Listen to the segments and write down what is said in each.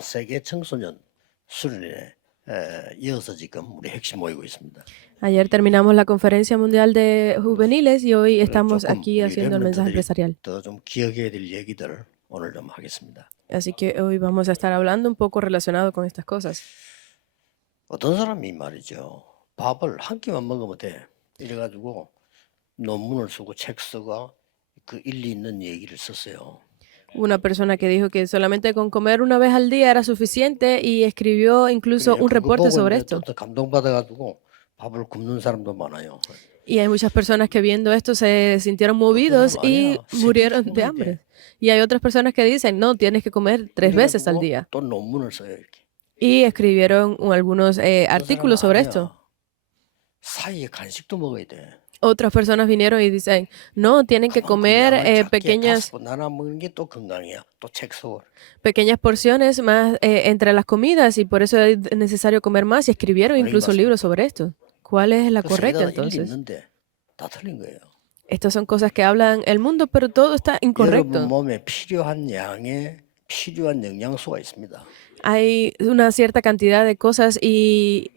세계 청소년 수련회 이어서 지금 우리 핵심 모이고 있습니다. Ayer terminamos la Conferencia Mundial de Juveniles y hoy estamos 조금 aquí 우리 haciendo el mensaje 랩런트들이 empresarial. 더 좀 기억해야 될 얘기들을 오늘 좀 하겠습니다. Así que hoy vamos a estar hablando un poco relacionado con estas cosas. 어떤 사람이 말이죠. 밥을 한 끼만 먹으면 돼. 이래가지고 논문을 쓰고 책 쓰고 그 일리 있는 얘기를 썼어요. Una persona que dijo que solamente con comer una vez al día era suficiente y escribió incluso un 그거 reporte 보고 sobre 이제 esto. 또 감동받아가지고 밥을 굶는 사람도 많아요. Y hay muchas personas que viendo esto se sintieron movidos y murieron de hambre. Y hay otras personas que dicen, no, tienes que comer 3 veces al día. 또 논문을 써요 이렇게. Y escribieron algunos artículos sobre esto. 사이에 간식도 먹어야 돼. Otras personas vinieron y dicen, no, tienen que comer pequeñas 나눠 먹는 게 또 건강이야. 또 책 써. porciones más entre las comidas y por eso es necesario comer más y escribieron incluso libros sobre esto. ¿Cuál es la correcta entonces? 있는데 다 틀린 거예요. Estas son cosas que hablan el mundo, pero todo está 여러분 incorrecto. 몸에 필요한 양에 필요한 영양소가 있습니다. Hay una cierta cantidad de cosas y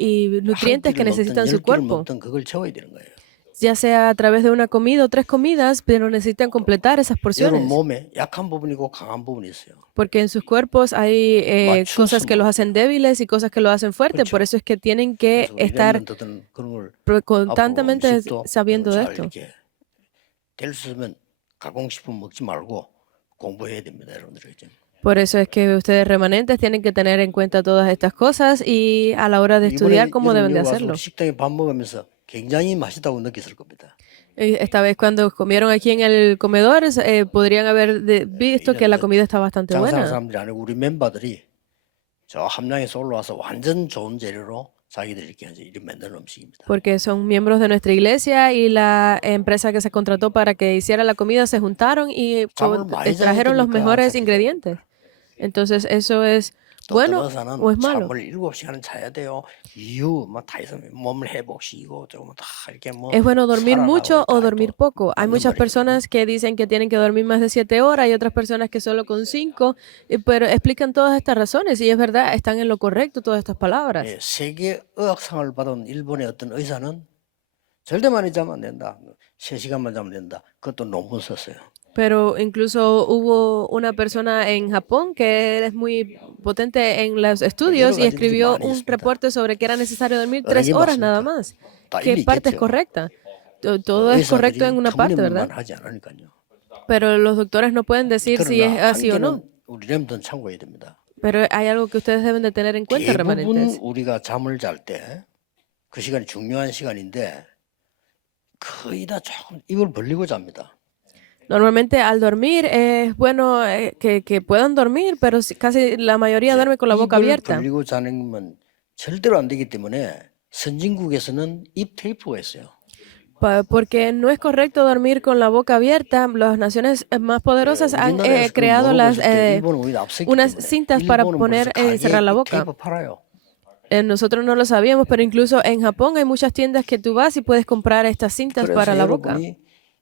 nutrientes que necesitan su cuerpo, 먹든 그걸 채워야 되는 거예요. ya sea a través de una comida o 3 comidas, pero necesitan completar esas 여러분 porciones. 몸에 약한 부분이고 강한 부분이 있어요. Porque en sus cuerpos hay cosas que los hacen débiles y cosas que los hacen fuertes. Por eso es que tienen que estar constantemente sabiendo de esto. 될수 있으면 가공식품 먹지 말고 공부해야 됩니다, 여러분들. Por eso es que ustedes remanentes tienen que tener en cuenta todas estas cosas y a la hora de estudiar cómo deben de hacerlo. 식당에 밥 먹으면서 굉장히 맛있다고 느꼈을 겁니다. Esta vez cuando comieron aquí en el comedor podrían haber visto que la comida está bastante 장사하는 buena. 사람들이 아니고 우리 멤버들이 저 함량에서 올라와서 완전 좋은 재료로 자기들이 이렇게 이렇게 만드는 음식입니다. Porque son miembros de nuestra iglesia y la empresa que se contrató para que hiciera la comida se juntaron y trajeron los mejores ingredientes. Entonces, ¿eso es bueno o es malo? 잠을 7시간은 자야 돼요. 이유 다 있어요. 몸을 회복시키고 조금 다 이렇게 ¿Es bueno dormir mucho o dormir poco? Hay muchas personas que dicen que tienen que dormir más de 7 horas y otras personas que solo con 5, pero explican todas estas razones y es verdad, están en lo correcto todas estas palabras. 세계 의학상을 받은 일본의 어떤 의사는 절대 많이 자면 안 된다. 3시간만 자면 된다. 그것도 논문 썼어요. Pero incluso hubo una persona en Japón que es muy potente en los estudios y escribió un reporte sobre que era necesario dormir 3 horas nada más. ¿Qué parte es correcta? Todo es correcto en una parte, ¿verdad? Pero los doctores no pueden decir si es así o no. Pero hay algo que ustedes deben de tener en cuenta, remanentes. 우리가 잠을 잘 때 그 시간이 중요한 시간인데 거의 다 조금 입을 벌리고 잡니다. Normalmente al dormir es bueno que puedan dormir, pero casi la mayoría duerme con la boca abierta. 벌리고 자는 건 절대로 안 되기 때문에 선진국에서는 입 테이프가 있어요. Porque no es correcto dormir con la boca abierta. Las naciones más poderosas han creado unas cintas para poner cerrar la boca. Nosotros no lo sabíamos, pero incluso en Japón hay muchas tiendas que tú vas y puedes comprar estas cintas para la boca.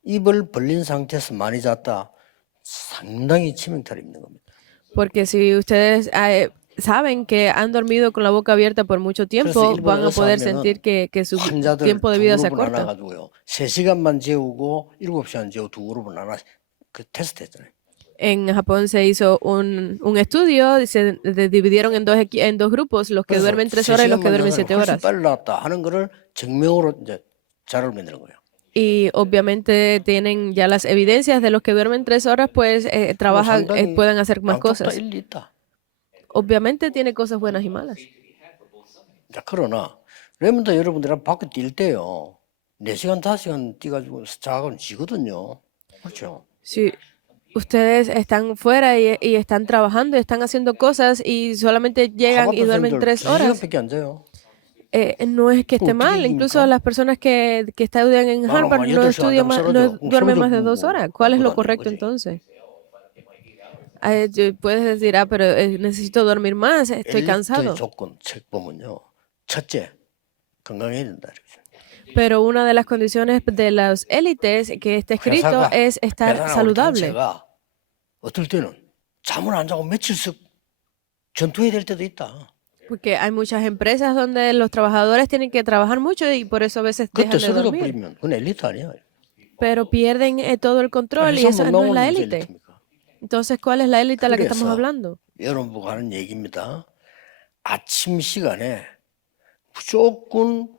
입을 벌린 상태에서 많이 잤다. 상당히 치명타를 입는 겁니다. Porque si ustedes saben que han dormido con la boca abierta por mucho tiempo, van a poder sentir que su tiempo de vida se acorta. 3시간만 재우고 7시간 재우고 두 그룹을 나눠 그 테스트 했잖아요. En Japón se hizo un estudio y se dividieron en dos grupos, los que duermen 3 horas y los que duermen 7 horas. 빨리 나왔다 하는 거를 증명으로 이제 자료를 만드는 거예요. Y obviamente tienen ya las evidencias de los que duermen 3 horas, pues trabajan, pueden hacer más cosas. Obviamente tiene cosas buenas y malas. 그러나 렘더 여러분들은 밖에 뛸 때요. 4시간, 5시간 뛰가지고 자고는 지거든요. 그렇죠? Sí. Ustedes están fuera y están trabajando y están haciendo cosas y solamente llegan y duermen 3 horas. No es que esté mal, incluso las personas que estudian en Harvard no duermen más de 2 horas. ¿Cuál es lo correcto entonces? Puedes decir, pero necesito dormir más, estoy cansado. Pero una de las condiciones de las élites que está escrito es estar saludable. 어떨 때는 잠을 안 자고 며칠씩 전투해야 될 때도 있다. Porque hay muchas empresas donde los trabajadores tienen que trabajar mucho y por eso a veces 그때 dejan de 서둘러 dormir. 버리면 그건 엘리트 아니야. Pero pierden todo el control y 회사 eso 못 no es la 나오는 게 élite. 엘리트입니까? Entonces, ¿cuál es la élite a la que estamos 그래서 hablando? 여러분 보고 하는 얘기입니다. 아침 시간에 무조건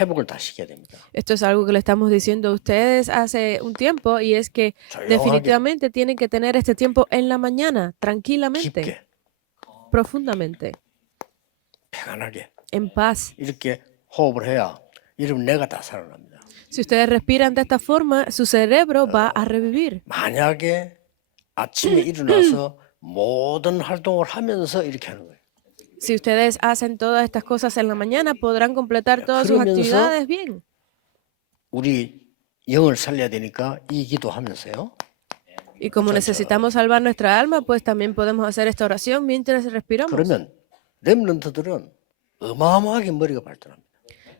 회복을 다 시켜야 됩니다. Esto es algo que le estamos diciendo a ustedes hace un tiempo y es que 조용하게, definitivamente tienen que tener este tiempo en la mañana, tranquilamente, 깊게, profundamente, 평안하게 en paz. 이렇게 호흡을 해야 이러면 내가 다 살아납니다. Si ustedes respiran de esta forma, su cerebro va a revivir. 만약에 아침에 일어나서 모든 활동을 하면서 이렇게 하는 거예요. Si ustedes hacen todas estas cosas en la mañana, podrán completar todas sus 그러면서 actividades bien. 우리 영을 살려야 되니까 이 기도하면서요. Y como necesitamos salvar nuestra alma, pues también podemos hacer esta oración mientras respiramos. 그러면 렘넌트들은 어마어마하게 머리가 발전합니다.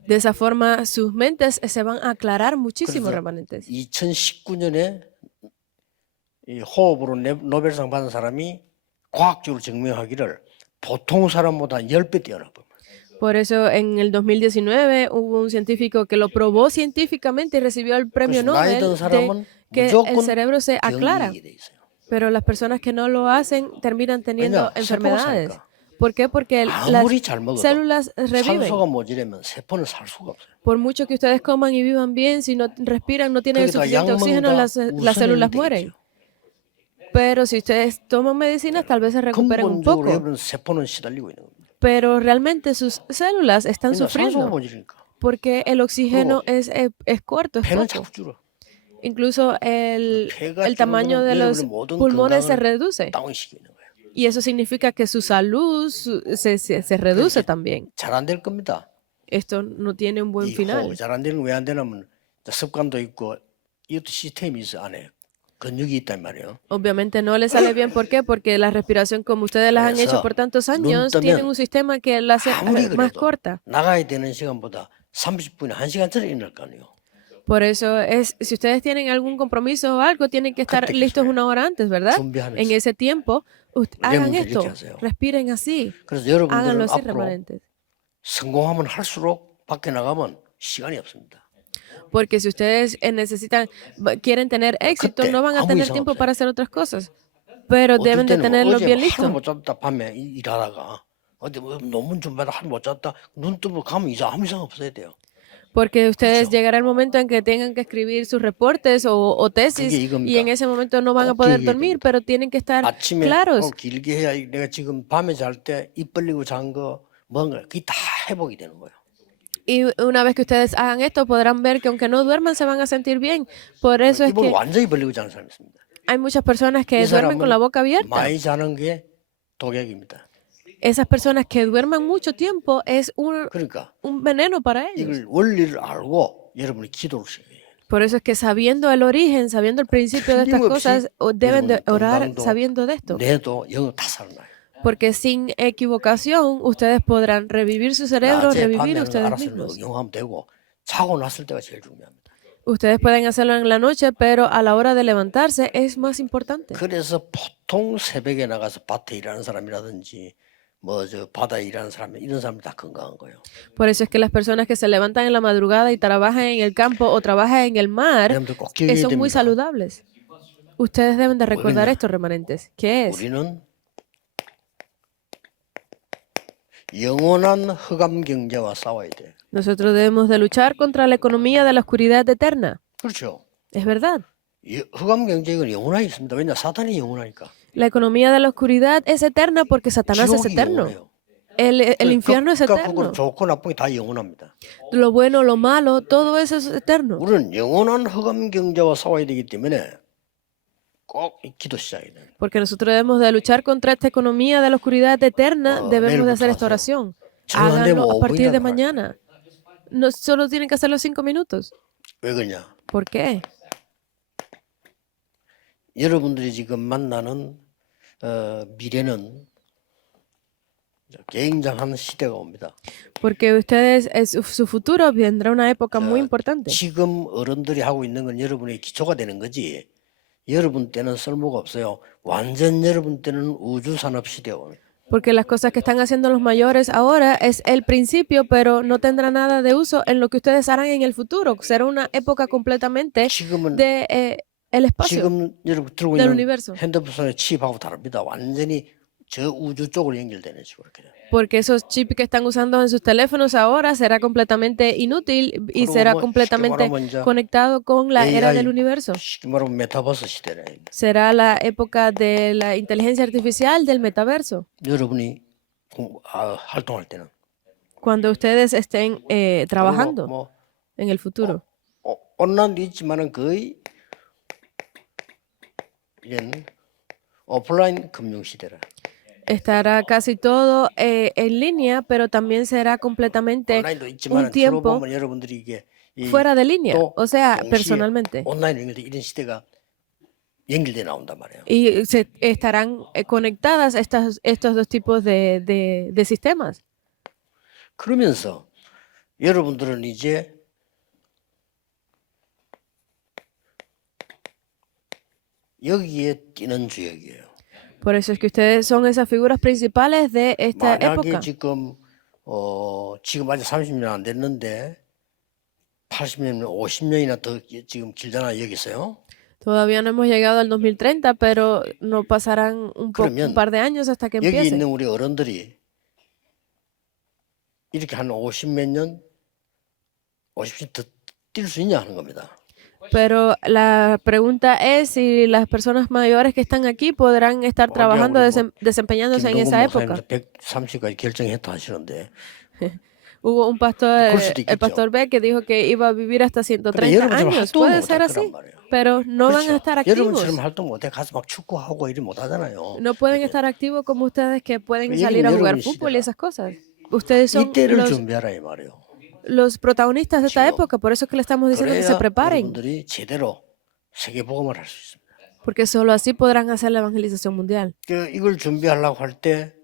De esa forma, sus mentes se van a aclarar muchísimo, 그래서 remanentes. 2019년에 이 호흡으로 노벨상 받은 사람이 과학적으로 증명하기를 보통 사람보다 10배 뛰어나 봅니다. Por eso en el 2019 hubo un científico que lo probó científicamente y recibió el premio 그래서 나이 Nobel 든 de 사람은 que el 무조건 cerebro se aclara. 병이 돼 있어요. Pero las personas que no lo hacen terminan teniendo 왜냐? 세포가 enfermedades. 사니까. ¿Por qué? Porque las 아무리 잘 먹어도 células reviven. 산소가 모자라면 세포는 살 수가 없어요. Por mucho que ustedes coman y vivan bien, si no respiran, no tienen el 거기다 suficiente 약 oxígeno, 먹는다 las células 우선이 mueren. 되겠죠. Pero si ustedes toman medicinas, tal vez se recuperen un 근본적으로 poco. 여러분 세포는 시달리고 있는 겁니다. Pero realmente sus células están 왜냐? 산소가 sufriendo 모자라니까. porque el oxígeno es corto, es 폐는 poco. 자꾸 줄어. Incluso el 폐가 tamaño de 줄어들면 los 여러분의 모든 pulmones se 건강을 reduce. 다운시키는 거예요. Y eso significa que su salud se reduce también. 잘 안 될 겁니다. Esto no tiene un buen 이 final. 호흡 잘안 되는 거 왜 안 되냐면 습관도 있고 이것도 시스템이 있어 안에 근육이 있단 말이에요. Obviamente no le sale bien. ¿Por qué? Porque la respiración, como ustedes las han hecho 그래서 por tantos 눈 años, 뜨면 tienen un sistema que la hace 아무리 más 그래도 corta. 나가야 되는 시간보다 30분에 1시간 전에 일어날 거 아니에요. Por eso es, si ustedes tienen algún compromiso o algo, tienen que estar 그때 listos 기술해요. una hora antes, ¿verdad? 준비하면서. En ese tiempo, hagan 여러분들 esto, 이렇게 하세요. respiren así, 그래서 háganlo 여러분들은 así, 앞으로 remanentes. 성공하면 할수록 밖에 나가면 시간이 없습니다. Porque si ustedes quieren tener éxito, 그때 no van a 아무 tener 이상 tiempo 없어요. para hacer otras cosas. Pero 어떨 deben de 때는 tenerlo 어제 bien 하루 listo. 못 잤다 밤에 일하다가 어디 뭐 논문 준비하다 하루 못 잤다 눈 뜨고 가면 아무 이상 없어야 돼요. Porque ustedes 그렇죠. llegará el momento en que tengan que escribir sus reportes o tesis 그게 이겁니다. y en ese momento no van a 꼭 poder 기억해야 dormir, 됩니다. pero tienen que estar 아침에 claros. 길게 해야 내가 지금 밤에 잘 때 입 벌리고 잔 거 뭔가 그게 다 회복이 되는 거예요. Y una vez que ustedes hagan esto, podrán ver que aunque no duerman, se van a sentir bien. Por eso es 입을 que 완전히 벌리고 자는 사람이 있습니다. hay muchas personas que 이 duermen con la 사람은 boca abierta. 많이 자는 게 독약입니다. Esas personas que duerman mucho tiempo es 그러니까 un veneno para ellos. 이걸 원리를 알고 여러분이 기도를 해야 돼요. Por eso es que sabiendo el origen, sabiendo el principio de estas 틀림없이 cosas, deben de 여러분 orar 건강도 sabiendo de esto. 뇌도 영어 다 살아나요. Porque sin equivocación, ustedes podrán revivir su cerebro, 낮에 revivir 밤에는 ustedes 알아서 mismos. 영어하면 되고 자고 났을 때가 제일 중요합니다. Ustedes pueden hacerlo en la noche, pero a la hora de levantarse es más importante. 그래서 보통 새벽에 나가서 밭에 일하는 사람이라든지 뭐 저 바다에 일하는 사람 이런 사람이 다 건강한 거예요. Por eso es que las personas que se levantan en la madrugada y trabajan en el campo o trabajan en el mar 여러분들 꼭 기억해야 son muy 됩니다. saludables. Ustedes deben de recordar 왜냐? esto, remanentes. ¿Qué es? 우리는 영원한 흑암 경제와 싸워야 돼. Nosotros debemos de luchar contra la economía de la oscuridad eterna. 그렇죠. Es verdad. 흑암 경제는 영원하게 있습니다. 왜냐 사탄이 영원하니까. La economía de la oscuridad es eterna porque Satanás es 지옥이 eterno. 영원해요. El infierno es 그러니까 eterno. 좋고 나쁜 게 다 영원합니다. Lo bueno, lo malo, todo eso es eterno. 우리는 영원한 흑암 경제와 싸워야 되기 때문에 꼭 기도 시작해야 돼요. Porque nosotros debemos de luchar contra esta economía de la oscuridad eterna, debemos de hacer esta 내일부터 oración. 저는 안 되면 Háganlo a 5분이나 partir de 더 mañana. No solo tienen que hacerlo 5 minutos. 왜 그러냐? ¿Por qué? 여러분들이 지금 만나는 미래는 굉장한 시대가 옵니다. Porque ustedes, su futuro vendrá una época muy importante. 지금 어른들이 하고 있는 건 여러분의 기초가 되는 거지. 여러분 때는 쓸모가 없어요. 완전 여러분 때는 우주 산업 시대가 옵니다. Porque las cosas que están haciendo los mayores ahora es el principio, pero no tendrá nada de uso en lo que ustedes harán en el futuro. Será una época completamente 지금은 de el espacio, 지금 여러분 들고 del 있는 universo. 핸드폰의 칩하고 다릅니다. 완전히 저 우주 쪽으로 연결되는 식으로 이렇게. Porque esos chips que están usando en sus teléfonos ahora será completamente inútil y 그리고 será 뭐 쉽게 completamente 말하면 이제 conectado con la era del AI universo. 쉽게 말하면 메타버스 시대네. Será la época de la inteligencia artificial del metaverso. 여러분이 활동할 때는 Cuando ustedes estén 그리고 trabajando 뭐 en el futuro. 온라인도 있지만은 거의 이런 오프라인 금융 시대라. Estará casi todo en línea, pero también será completamente 온라인도 un 있지만은 주로 tiempo 보면 여러분들이 이게 이 fuera de línea, 또 o sea, 동시에 personalmente. 온라인 연결돼 이런 시대가 연결돼 나온단 말이에요. Y se estarán conectadas estos dos tipos de sistemas. 그러면서 여러분들은 이제 여기에 뛰는 주역이에요. Por eso es que ustedes son esas figuras principales de esta 만약에 época. 지금 아직 30년 안 됐는데 80년, 50년이나 더 지금 길잖아 여기서요. Todavía no hemos llegado al 2030, pero no pasarán un 그러면 par de años hasta que 여기 empiece. 있는 우리 어른들이 이렇게 한 50몇 년, 50년 더 뛸 수 있냐 하는 겁니다. Pero la pregunta es si las personas mayores que están aquí podrán estar trabajando, desempeñándose en esa época. 130까지 결정했다 하시는데 Hubo un pastor, 그럴 수도 el 있겠죠. pastor B, que dijo que iba a vivir hasta 근데 130 여러분처럼 años. 활동을 Puede 못 ser 할 así, 거란 말이에요. pero no van a 그렇죠. estar activos. 여러분처럼 활동 못해 가서 막 축구하고 이런 못 하잖아요. No pueden estar activos como ustedes que pueden Pero salir a 여러분 jugar 시대라. fútbol y esas cosas. Ustedes son 이때를 준비하라 이 말이에요. los protagonistas de esta 지금. época, por eso es que le estamos diciendo que 그래야 se preparen, 여러분들이 제대로 세계 복음을 할 수 있습니다. porque solo así podrán hacer la evangelización mundial. 이걸 준비하려고 할 때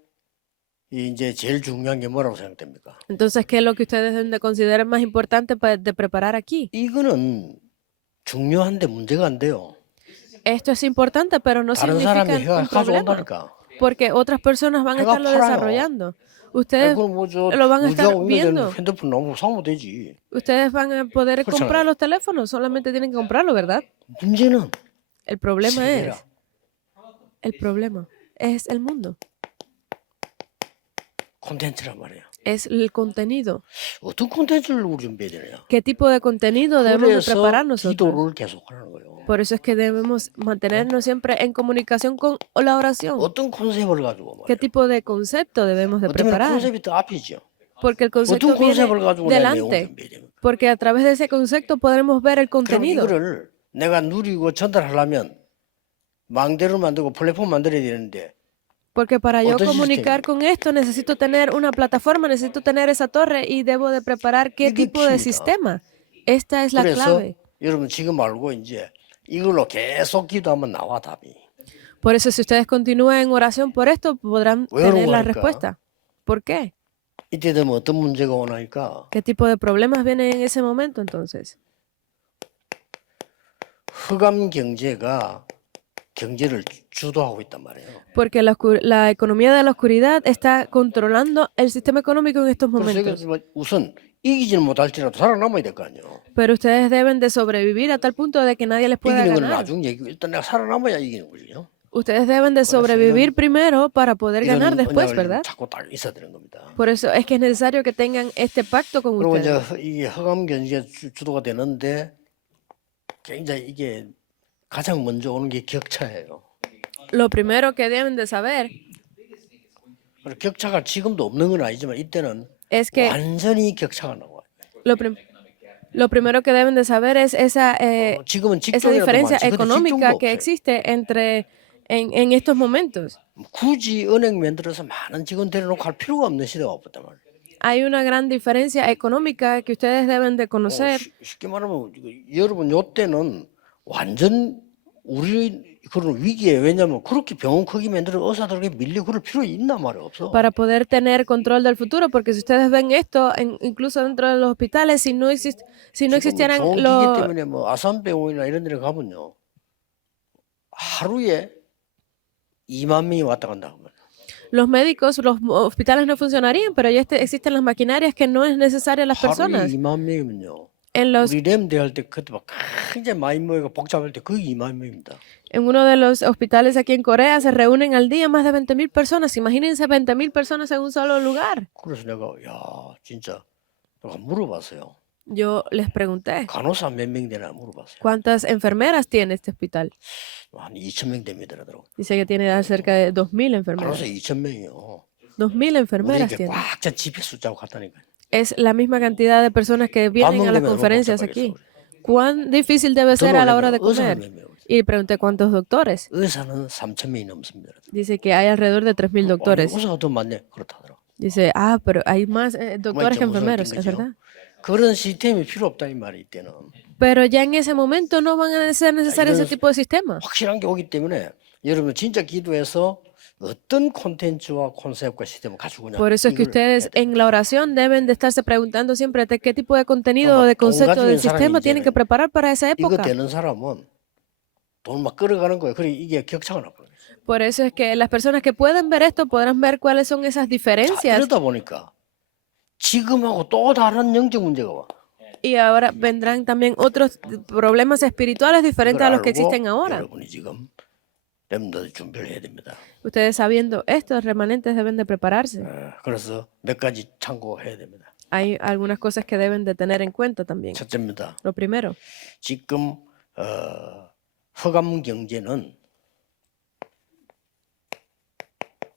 이제 제일 중요한 게 뭐라고 생각됩니까? Entonces, ¿qué es lo que ustedes deben de considerar más importante de preparar aquí? 이거는 중요한데 문제가 안 돼요. Esto es importante, pero no 다른 significa 사람이 un problema, 가져온다니까. porque otras personas van a 해가 estarlo 팔아요. desarrollando. Ustedes 그럼 뭐저 lo van a estar 무지하고 viendo. 핸드폰 너무 사면 되지. Ustedes van a poder 그렇잖아요. comprar los teléfonos, solamente tienen que comprarlo, ¿verdad? 문제는 El problema 세계라. es el mundo, 콘텐츠란 말이에요. es el contenido. 어떤 콘텐츠를 우리 준비해야 되느냐? ¿Qué tipo de contenido debemos de 그래서 preparar nosotros? 기도를 계속하는 거예요. Por eso es que debemos mantenernos siempre en comunicación con la oración. 어떤 컨셉을 가지고 ¿Qué 말이에요. tipo de concepto debemos de 어쩌면 preparar? 컨셉이 더 앞이죠. Porque el concepto 어떤 viene 컨셉을 가지고 내 내용을 delante. 준비해야 됩니까? Porque a través de ese concepto podremos ver el 그럼 contenido. 이거를 내가 누리고 전달하려면 망대를 만들고 플랫폼 만들어야 되는데 Porque para yo 어떤 comunicar 시스템입니까? con esto necesito tener una plataforma, necesito tener esa torre y debo de preparar qué 이게 tipo de 키입니다. sistema. Esta es la 그래서 clave. 여러분 지금 말고 이제 이걸로 계속 기도하면 나와 답이. Por eso si ustedes continúan en oración por esto podrán 왜 tener la 그런가 respuesta. ¿Por qué? 이때 되면 어떤 문제가 오나니까 ¿Qué tipo de problemas vienen en ese momento entonces? 흑암 경제가 경제를 주도하고 있단 말이에요. Porque la economía de la oscuridad está controlando el sistema económico en estos 그래서 momentos. 이거 우선 이기지는 못할지라도 살아남아야 될 거 아니에요. Pero ustedes deben de sobrevivir a tal punto de que nadie les pueda 이기는 건 ganar. 나중 얘기고 일단 내가 살아남아야 이기는 거죠. Ustedes deben de sobrevivir primero para poder ganar después, ¿verdad? 자꾸 딱 있어야 되는 겁니다. Por eso es que es necesario que tengan este pacto con 그리고 이제 ustedes. 이게 흑암 경제가 주도가 되는데 굉장히 이게 가장 먼저 오는 게 격차예요. Lo primero que deben de saber 그리고 격차가 지금도 없는 건 아니지만 이때는 es que 완전히 격차가 나와요. lo primero que deben de saber es esa 지금은 esa 직종이라도 diferencia 많지 근데 직종도 económica que 없어요. existe entre en estos momentos. 굳이 은행 만들어서 많은 직원 데려놓고 할 필요가 없는 시대가 왔단 말이에요. Hay una gran diferencia económica que ustedes deben de conocer. 쉽게 말하면 여러분 요 때는 완전 우리 그런 위기에 왜냐면 그렇게 병원 크게 만들어 의사들에게 밀리고 그럴 필요 있나 말이야 없어. Para poder tener control del futuro, porque si ustedes ven esto, incluso dentro de los hospitales, si no 지금 existieran 좋은 기계 los, 때문에 뭐 아산병원이나 이런 데를 가면요 하루에 2만 명이 왔다 간다 하면 Los médicos, los hospitales no funcionarían, pero ya existen las maquinarias que no es necesaria a las 하루에 personas. 2만 명이면요. En los 우리 램대 할 때 그때 막 굉장히 많이 모여가 복잡할 때 거의 2만 명입니다. En uno de los hospitales aquí en Corea se reúnen al día más de 20.000 personas. Imagínense 20.000 personas en un solo lugar. 그래서 내가 야 진짜 내가 물어봤어요. Yo les pregunté, 간호사 몇 명 되나 물어봤어요. ¿cuántas enfermeras tiene este hospital? 한 2천 명 됩니다라더라고. Dice que tiene cerca de 2.000 간호사 enfermeras. 2천 명이요. 2.000 enfermeras 우리에게 tiene. 꽉 찬 집회 숫자고 같다니까. Es la misma cantidad de personas que vienen a las conferencias aquí. ¿Cuán difícil debe ser a la hora de comer? Y pregunté cuántos doctores. 의사는 3천 명이 넘습니다. Dice que hay alrededor de 3.000 doctores. 의사가 더 많네. 그렇다더라고. Dice, pero hay más doctores que enfermeros, es verdad. 그런 시스템이 필요 없다 이 말이 이때는. Pero ya en ese momento no van a ser necesarios ese tipo de sistemas. 확실한 게 오기 때문에 여러분 진짜 기도해서 어떤 콘텐츠와 콘셉트와 시스템을 가지고 있냐. Por eso es que ustedes en la oración deben de estarse preguntando siempre de qué tipo de contenido o de concepto del sistema tienen que preparar para esa 이거 época. 되는 사람은 돈 막 끌어가는 거예요. 그래 이게 격차가 나버려요. Por eso es que las personas que pueden ver esto podrán ver cuáles son esas diferencias. 이러다 보니까 지금하고 또 다른 영적 문제가 와. Y ahora vendrán también otros problemas espirituales diferentes a los que existen ahora. 여러분이 지금 렘너들 준비를 해야 됩니다. Ustedes sabiendo esto, los remanentes deben de prepararse. 그래서 몇 가지 참고해야 됩니다. Hay algunas cosas que deben de tener en cuenta también. 첫째입니다. Lo primero, 지금 흑암 경제는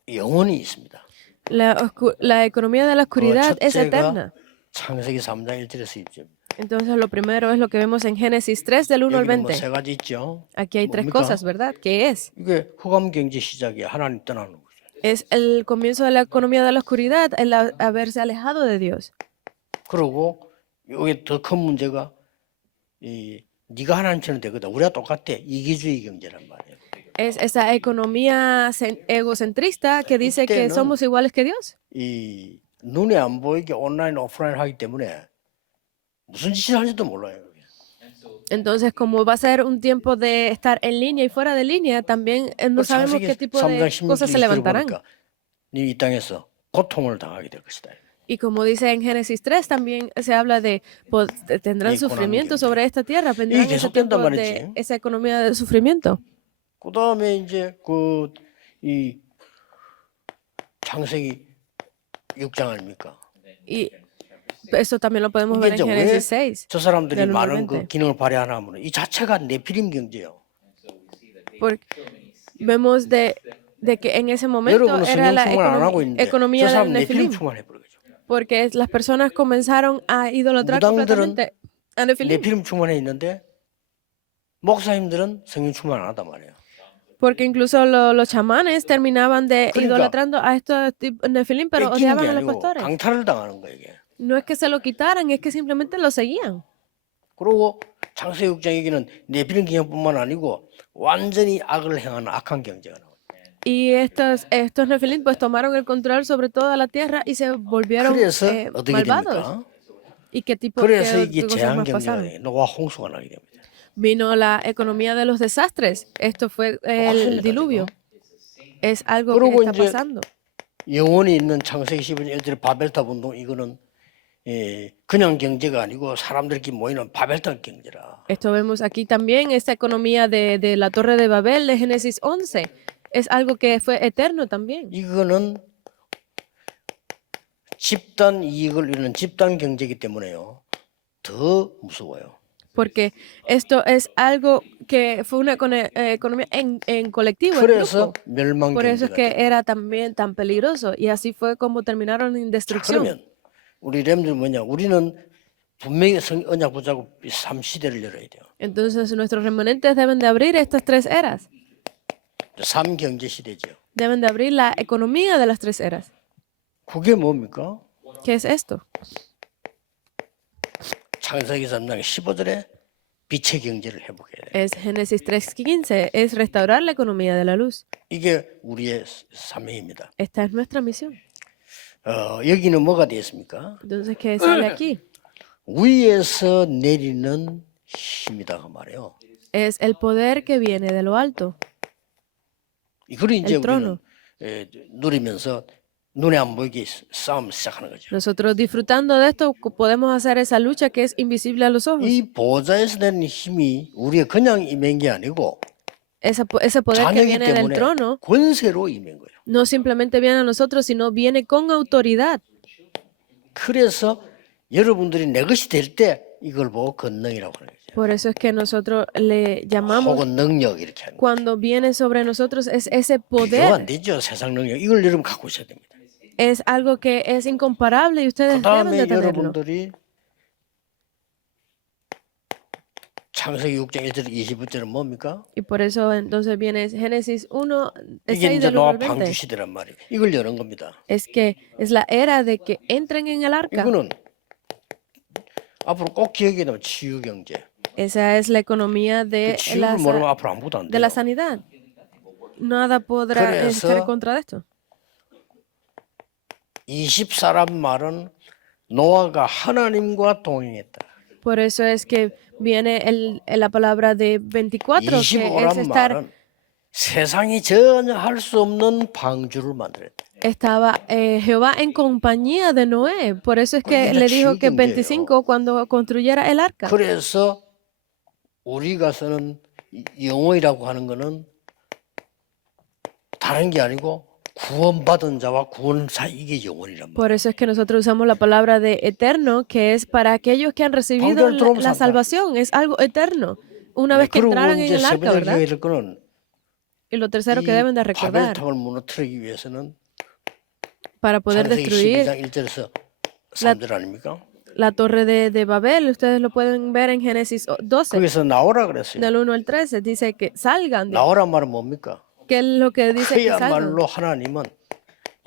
영원히 있습니다. la economía de la oscuridad es eterna. 창세기 3장 1절에서 2절. Entonces, lo primero es lo que vemos en Génesis 3, del 1 al 여기는 20. 세 가지 있죠. Aquí hay tres 뭡니까? cosas, ¿verdad? ¿Qué es? 이게 흑암 경제 시작이야. 하나님 떠나는 거죠. Es el comienzo de la economía de la oscuridad, el haberse alejado de Dios. 그리고 여기 더 큰 문제가 네가 하나님처럼 되거든. 우리가 똑같아. 이기주의 경제란 말이에요. Es esa economía egocentrista que dice que somos iguales que Dios. 이 눈에 안 보이게 온라인 오프라인 하기 때문에 무슨 짓을 하는지도 몰라요. Entonces, como va a ser un tiempo de estar en línea y fuera de línea, también no sabemos qué tipo de cosas se levantarán. 네 이 땅에서 고통을 당하게 될 것이다. Y como dice en Génesis 3, también se habla de tendrán sufrimiento sobre esta tierra, vendrán ese tiempo de esa economía de sufrimiento. 그다음에 이제 이 창세기 6장 아닙니까? Y eso también lo podemos ver en Génesis 6. 저 사람들이 많은 그 기능을 발휘하나 하면 이 자체가 네피림 경제예요. Porque vemos de que en ese momento era la economía del Nefilim. Porque las personas comenzaron a idolatrar completamente a Nefilim. 네피림 충만해 있는데 목사님들은 성령 충만 안 하단 말이에요. Porque incluso los chamanes terminaban de idolatrando a estos Nefilim, pero odiaban a los pastores. 강탈을 당하는 거예요, 이게. No es que se lo quitaran, es que simplemente lo seguían. 그리고 창세기 6장 얘기는 네피림 경제뿐만 아니고 완전히 악을 행하는 악한 경제가 나와요. Y estos Nefilim pues tomaron el control sobre toda la tierra y se volvieron malvados. ¿Y qué tipo de cosas más pasaron? 노아 홍수가 나게 됩니다. Vino la economía de los desastres. Esto fue el diluvio. Es algo que está pasando. 영원히 있는 창세기 11장 1절의 바벨탑 운동 이거는 그냥 경제가 아니고 사람들끼리 모이는 바벨탑 경제라. Esto vemos aquí también, esta economía de la Torre de Babel de Génesis 11. Es algo que fue eterno también. 이거는 집단 이익을 이루는 집단 경제이기 때문에요. 더 무서워요. Porque esto es algo que fue una economía en colectivo, en grupo. Por eso es que era también tan peligroso. Y así fue como terminaron en destrucción. 그러면 우리 렘들 뭐냐? 우리는 분명히 언약 붙잡고 3시대를 열어야 돼요. Entonces nuestros remanentes deben de abrir estas tres eras. 3경제 시대죠. Deben de abrir la economía de las tres eras. 그게 뭡니까? ¿Qué es esto? 창세기 3장 15절에 빛의 경제를 회복해야 돼요. Es Génesis 3:15, es restaurar la economía de la luz. 이게 우리의 사명입니다. Esta es nuestra misión. 여기는 뭐가 되었습니까? Entonces, ¿qué sale aquí? 위에서 내리는 힘이다 그 말이에요. Es el poder que viene de lo alto. 이걸 이제 el trono. 누리면서 눈에 안 보이게 싸움 시작하는 거죠. Nosotros disfrutando de esto podemos hacer esa lucha que es invisible a los ojos. 이 보좌에서 내는 힘이 우리의 그냥 임한 게 아니고 Ese poder que 자녀이기 viene del 때문에 trono 권세로 임한 거예요. no simplemente viene a nosotros, sino viene con autoridad. 그래서 여러분들이 내 것이 될 때 이걸 보고 권능이라고 하는 거죠. Por eso es que nosotros le llamamos, 혹은 능력 이렇게 하는 거예요. cuando viene sobre nosotros, es ese 비교가 poder. 안 되죠. 세상 능력. 이걸 여러분 갖고 있어야 됩니다. Es algo que es incomparable y ustedes 그 deben de 다음에 tenerlo. 여러분들이 창세기 6장 1절 20절은 뭡니까? Y por eso entonces viene Génesis 1, 이게 6 이제 del 1 노아 al 20. 방주 시대란 말이에요. 이걸 여는 겁니다. Es que es la era de que entren en el arca. 이거는 앞으로 꼭 기억해야 되면 치유 경제. Esa es la economía de 치유를 모르면 앞으로 아무것도 안 de 돼요. la sanidad. Nada podrá 그래서 estar en contra de esto. 20사람 말은 노아가 하나님과 동행했다. Por eso es que viene la palabra de 24, que es 25란 estar, 말은 세상이 전혀 할 수 없는 방주를 만들었다. estaba Jehová en compañía de Noé. Por eso es que Pues le dijo que chiquin데요. 25 cuando construyera el arca. 그래서 우리가 쓰는 영혼이라고 하는 거는 다른 게 아니고 구원받은 자와 구원사 이게 영혼이란 말이에요. Por eso es que nosotros usamos la palabra de eterno, que es para aquellos que han recibido 방주를 들어오면 la 산다. salvación. Es algo eterno. Una vez que 그리고 entraran en 이제 el 세 arca, 번째 ¿verdad? 기억해야 될 거는 Y lo tercero que 이 deben de recordar, 바벨탑을 무너뜨리기 위해서는 para poder 창세기 destruir 12장 1절에서 3절 아닙니까? la torre de Babel, ustedes lo pueden ver en Génesis 12, 거기서 나오라 그랬어요. del 1 al 13, dice que salgan. 나오란 말은 뭡니까? ¿Qué es lo que dice que salgan? 그야말로 하나님은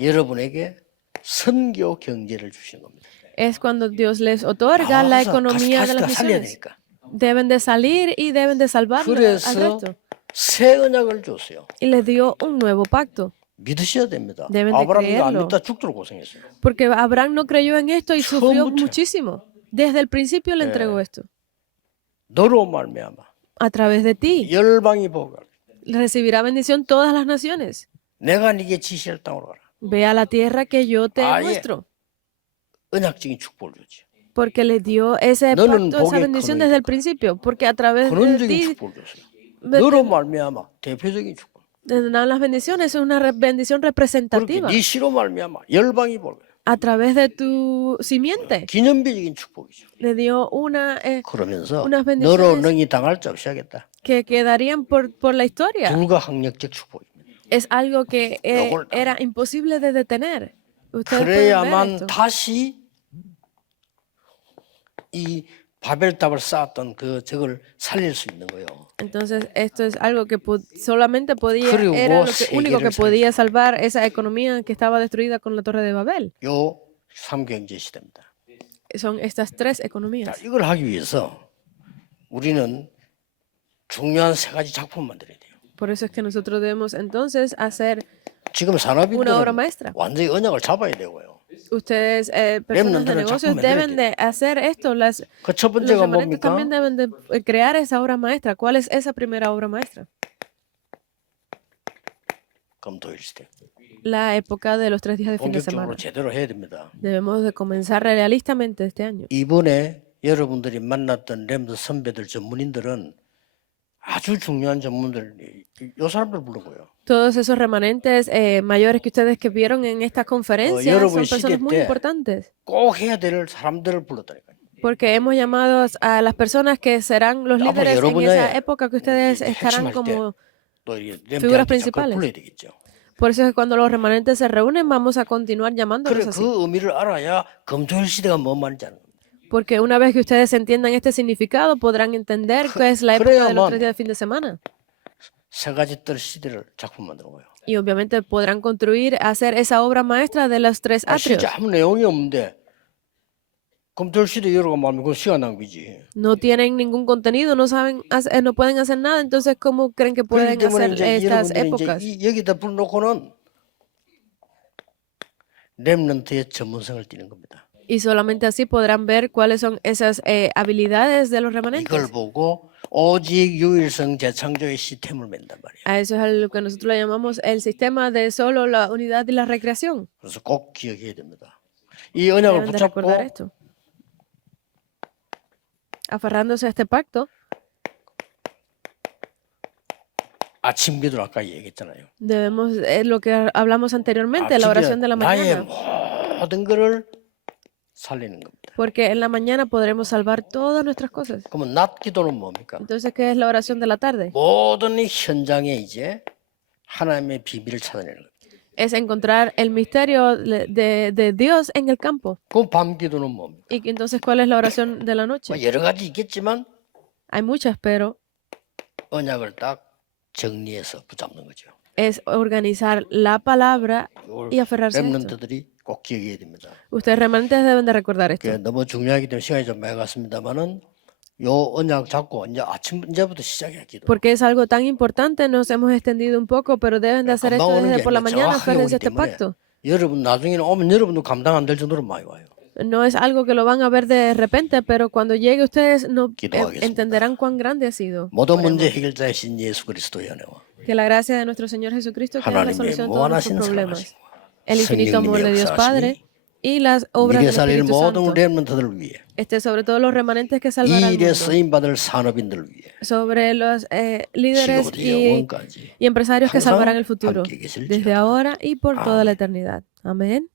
여러분에게 선교 경제를 주신 겁니다. Es cuando Dios les otorga la 나와서 economía de 다시 las 살려야 misiones. 되니까. Deben de salir y deben de salvar al 그래서 resto. 새 언약을 줬어요. Y les dio un nuevo pacto. 믿으셔야 됩니다. Deben de 아브라함이 안 creerlo. 믿다 죽도록 고생했어요. Porque Abraham no creyó en esto y sufrió 처음부터. muchísimo. Desde el principio le entregó esto. 너로 말미암아 A través de ti 열방이 복을 recibirá bendición todas las naciones. 내가 네게 지시할 땅으로 가라. Ve a la tierra que yo te 아예 muestro. 언약적인 축복을 주지. Porque le dio ese 너는 pacto, esa 복의 bendición 근원이다. desde el principio. Porque a través de 근원적인 ti 축복을 줬어요. 너로 말미암아 대표적인 축복. dan las bendiciones. Es una bendición 그렇게 representativa. 네 씨로 말미암아 열방이 복을 A través de tu simiente. 기념비적인 축복이죠. Le dio una 그러면서 unas 너로 bendiciones 능히 당할 자 없이 하겠다. que quedarían por la historia. 불가항력적 축복입니다. Es algo que 요걸 era imposible de detener. Ustedes pueden ver 그래야만 esto. 다시 이 바벨탑을 쌓았던 그 적을 살릴 수 있는 거예요. Entonces, esto es algo que solamente podía, 그리고 era lo que, único que 세계를 podía salvar esa economía que estaba destruida con la Torre de Babel. 요 삼경제 시대입니다. Son estas tres 자, economías. 이걸 하기 위해서 우리는 중요한 세 가지 작품 만들어야 돼요. Por eso es que nosotros debemos entonces hacer 지금 una obra 산업인들은 maestra. 완전히 언약을 잡아야 되고요. Ustedes, personas de 렘넌트는 negocios, 작품 deben 만들어야 de hacer esto. 그 첫 Los 번째가 remanentes 뭡니까? también deben de crear esa obra maestra. ¿Cuál es esa primera obra maestra? 금토일 시대. La época de los 3 días de fin de 본격적으로 semana. 제대로 해야 됩니다. Debemos de comenzar realistamente este año. 이번에 여러분들이 만났던 렘드 선배들 전문인들은 아주 중요한 전문들, 요 사람들 부르고요. Todos esos remanentes mayores que ustedes que vieron en esta conferencia 여러분 son personas muy 시대 때 importantes. 꼭 해야 될 사람들을 불렀다니까요. Porque hemos llamado a las personas que serán los 앞으로 líderes en 여러분의 esa época que ustedes 핵심할 estarán 때 como... 또 이 figuras 렘드한테 자꾸 principales. 불러야 되겠죠. Por eso es que cuando los remanentes se reúnen vamos a continuar 그래 llamándolos así. 그 의미를 알아야 금토일 시대가 뭔 말인지 아는 겁니다. Porque una vez que ustedes entiendan este significado podrán entender qué es la época de los 그래야만 3 días de fin de semana. 세 가지 뜰 시대를 작품 만드는 거예요. Y obviamente podrán construir, hacer esa obra maestra de los 3 atrios. 진짜 아무 내용이 없는데 금토일 시대 여러가 말하면 그건 시간 낭비지. No tienen ningún contenido, no saben, no pueden hacer nada, entonces ¿cómo creen que 그렇기 pueden 때문에 hacer 이제 estas 여러분들이 épocas? 이제 여기다 불러놓고는 렘넌트의 전문성을 띠는 겁니다. Y solamente así podrán ver cuáles son esas habilidades de los 이걸 remanentes. 보고 오직 유일성 재창조의 시스템을 맨단 말이에요. A eso es a lo que nosotros le llamamos el sistema de solo la unidad y la recreación. 그래서 꼭 기억해야 됩니다. 이 언약을 Deben de recordar 붙잡고 esto. Aferrándose a este pacto, 아침 기도를 아까 얘기했잖아요. debemos, es lo que hablamos anteriormente, la oración de la 나의 mañana. 모든 것을 살리는 겁니다. Porque en la mañana podremos salvar todas nuestras cosas. 그러면 낮 기도는 뭡니까? Entonces, ¿qué es la oración de la tarde? 모든 현장에 이제 하나님의 비밀을 찾아내는 겁니다. Es encontrar el misterio de Dios en el campo. 그 밤 기도는 뭡니까? Y entonces, ¿cuál es la oración de la noche? 뭐 여러 가지 있겠지만 Hay muchas, pero 언약을 딱 정리해서 붙잡는 거죠. es organizar la palabra y aferrarse a esto. 렘넌트들이 꼭 기억해야 됩니다. Ustedes remanentes deben de recordar esto. 그게 너무 중요하기 때문에 시간이 좀 많이 갔습니다만은 요 언약 잡고 이제 아침 이제부터 시작해야 기도. Porque es algo tan importante, nos hemos extendido un poco, pero deben de hacer esto desde por la mañana, aférrense a este pacto. 여러분 나중에는 오면 여러분도 감당 안 될 정도로 많이 와요. No es algo que lo van a ver de repente, pero cuando llegue ustedes no 기도하겠습니다. entenderán cuán grande ha sido. 모든 문제 해결자이신 예수 그리스도의 은혜와 Que la gracia de nuestro Señor Jesucristo, que es la 하나님의 solución de todos nuestros 무한하신 problemas, 사랑하시고 el infinito amor de Dios Padre y las obras 미래 del 살릴 Espíritu 모든 Santo, 렘넌트들을 위해 este, sobre todo los remanentes que salvarán 이 al 일에 mundo, 쓰임 받을 산업인들을 위해 sobre los líderes 지금부터 y 영원까지 empresarios que 항상 salvarán el futuro, 함께 계실지어다. desde ahora y por toda la 아멘. eternidad. Amén.